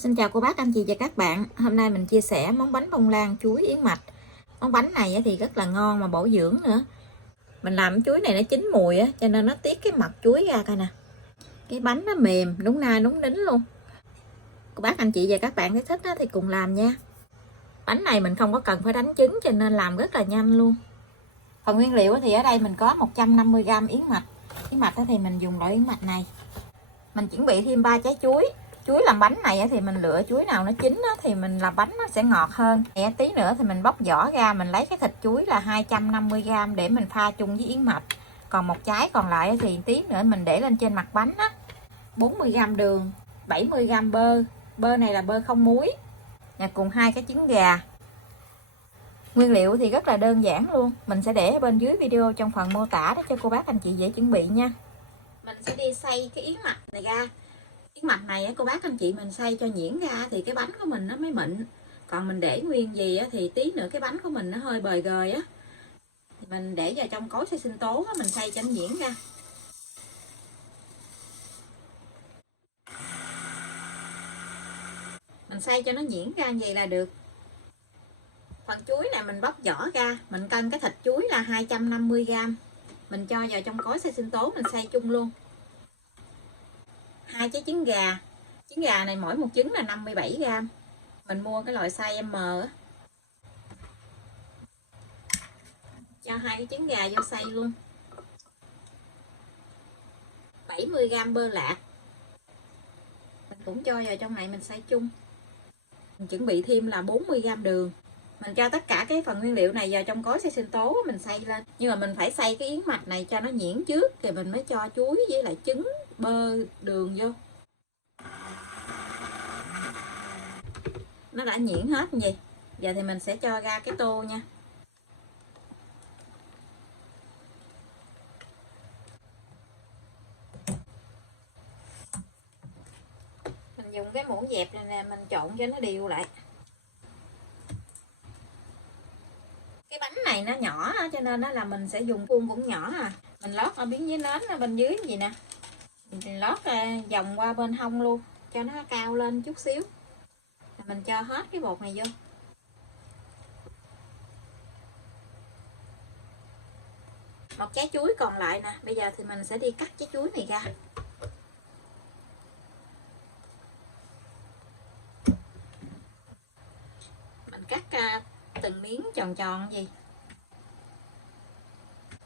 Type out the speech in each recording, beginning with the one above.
Xin chào cô bác, anh chị và các bạn. Hôm nay mình chia sẻ món bánh bông lan chuối yến mạch. Món bánh này thì rất là ngon mà bổ dưỡng nữa. Mình làm chuối này nó chín mùi á, cho nên nó tiết cái mặt chuối ra coi nè. Cái bánh nó mềm, đúng na đúng đính luôn. Cô bác, anh chị và các bạn thấy thích thì cùng làm nha. Bánh này mình không có cần phải đánh trứng cho nên làm rất là nhanh luôn. Phần nguyên liệu thì ở đây mình có 150g yến mạch. Yến mạch thì mình dùng loại yến mạch này. Mình chuẩn bị thêm 3 trái chuối. Chuối làm bánh này thì mình lựa chuối nào nó chín thì mình làm bánh nó sẽ ngọt hơn. Tí nữa thì mình bóc vỏ ra, mình lấy cái thịt chuối là 250g để mình pha chung với yến mạch. Còn một trái còn lại thì tí nữa mình để lên trên mặt bánh á. 40g đường, 70g bơ. Bơ này là bơ không muối. Và cùng 2 cái trứng gà. Nguyên liệu thì rất là đơn giản luôn. Mình sẽ để ở bên dưới video trong phần mô tả để cho cô bác anh chị dễ chuẩn bị nha. Mình sẽ đi xay cái yến mạch này ra. Yến mạch này cô bác anh chị mình xay cho nhuyễn ra thì cái bánh của mình nó mới mịn. Còn mình để nguyên gì thì tí nữa cái bánh của mình nó hơi bời gời á. Thì mình để vào trong cối xay sinh tố mình xay cho nó nhuyễn ra. Mình xay cho nó nhuyễn ra vậy là được. Phần chuối này mình bóc vỏ ra, mình cân cái thịt chuối là 250g. Mình cho vào trong cối xay sinh tố mình xay chung luôn. 2 trái trứng gà. Trứng gà này mỗi một trứng là 57g. Mình mua cái loại size M á. Cho 2 cái trứng gà vô xay luôn. 70g bơ lạc. Mình cũng cho vào trong này mình xay chung. Mình chuẩn bị thêm là 40g đường. Mình cho tất cả cái phần nguyên liệu này vào trong cối xay sinh tố mình xay lên. Nhưng mà mình phải xay cái yến mạch này cho nó nhuyễn trước thì mình mới cho chuối với lại trứng, bơ, đường vô. Nó đã nhuyễn hết như vậy. Giờ thì mình sẽ cho ra cái tô nha. Mình dùng cái muỗng dẹp này nè, mình trộn cho nó đều lại. Cái bánh này nó nhỏ cho nên là mình sẽ dùng khuôn cũng nhỏ à. Mình lót ở miếng giấy nến ở bên dưới gì nè. Mình lót vòng qua bên hông luôn cho nó cao lên chút xíu. Mình cho hết cái bột này vô. Một trái chuối còn lại nè. Bây giờ thì mình sẽ đi cắt trái chuối này ra. Mình cắt từng miếng tròn tròn gì.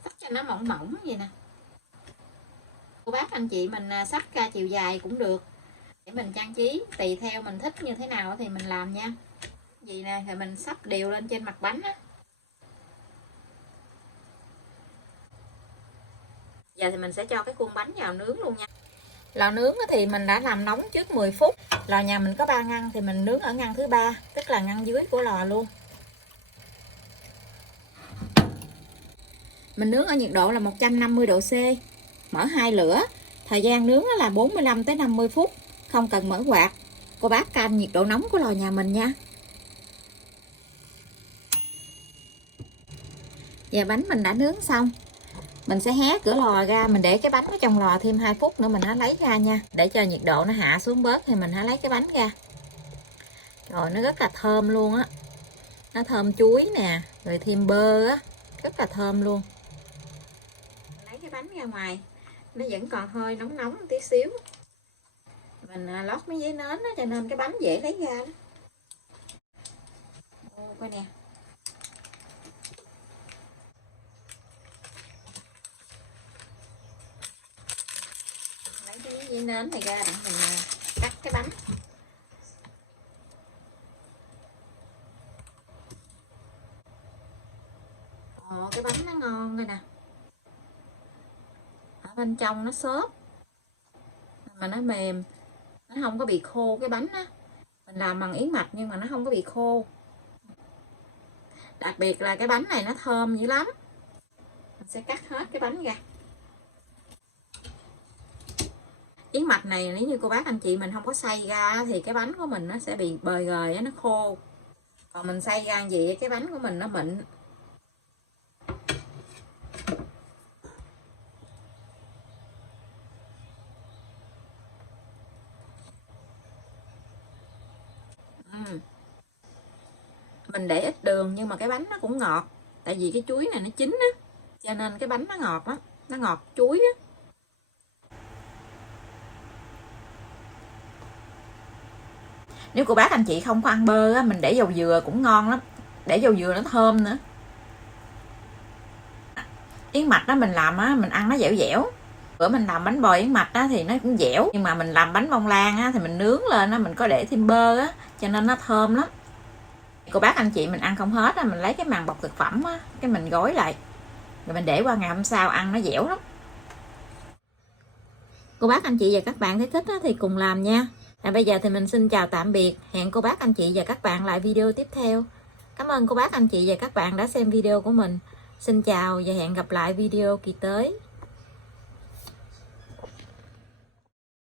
Cắt cho nó mỏng mỏng vậy nè. Cô bác anh chị mình cắt ra chiều dài cũng được. Để mình trang trí tùy theo mình thích như thế nào thì mình làm nha. Vậy nè, rồi mình sắp đều lên trên mặt bánh á. Giờ thì mình sẽ cho cái khuôn bánh vào nướng luôn nha. Lò nướng thì mình đã làm nóng trước 10 phút. Lò nhà mình có 3 ngăn thì mình nướng ở ngăn thứ 3, tức là ngăn dưới của lò luôn. Mình nướng ở nhiệt độ là 150 độ C. Mở 2 lửa. Thời gian nướng là 45 tới 50 phút, không cần mở quạt. Cô bác canh nhiệt độ nóng của lò nhà mình nha. Giờ bánh mình đã nướng xong. Mình sẽ hé cửa lò ra, mình để cái bánh ở trong lò thêm 2 phút nữa mình hãy lấy ra nha. Để cho nhiệt độ nó hạ xuống bớt thì mình hãy lấy cái bánh ra. Rồi nó rất là thơm luôn á. Nó thơm chuối nè, rồi thêm bơ á, rất là thơm luôn. Lấy cái bánh ra ngoài, nó vẫn còn hơi nóng nóng một tí xíu. Mình lót mấy giấy nến á, cho nên cái bánh dễ lấy ra đó. Coi nè. Lấy cái giấy nến này ra để mình cắt cái bánh. Cái bánh nó ngon rồi nè. Ở bên trong nó xốp mà nó mềm, nó không có bị khô cái bánh á. Mình làm bằng yến mạch nhưng mà nó không có bị khô. Đặc biệt là cái bánh này nó thơm dữ lắm. Mình sẽ cắt hết cái bánh ra. Yến mạch này nếu như cô bác anh chị mình không có xay ra thì cái bánh của mình nó sẽ bị bời gời, nó khô. Còn mình xay ra gì cái bánh của mình nó mịn. Mình để ít đường nhưng mà cái bánh nó cũng ngọt. Tại vì cái chuối này nó chín á, cho nên cái bánh nó ngọt lắm, nó ngọt chuối á. Nếu cô bác anh chị không có ăn bơ á, mình để dầu dừa cũng ngon lắm. Để dầu dừa nó thơm nữa. Yến mạch đó mình làm á, mình ăn nó dẻo dẻo. Bữa mình làm bánh bò yến mạch á thì nó cũng dẻo, nhưng mà mình làm bánh bông lan á thì mình nướng lên á, mình có để thêm bơ á, cho nên nó thơm lắm. Cô bác anh chị mình ăn không hết á, mình lấy cái màng bọc thực phẩm á, cái mình gói lại rồi mình để qua ngày hôm sau ăn nó dẻo lắm. Cô bác anh chị và các bạn thấy thích á, thì cùng làm nha. Bây giờ thì mình xin chào tạm biệt, hẹn cô bác anh chị và các bạn lại video tiếp theo. Cảm ơn cô bác anh chị và các bạn đã xem video của mình. Xin chào và hẹn gặp lại video kỳ tới.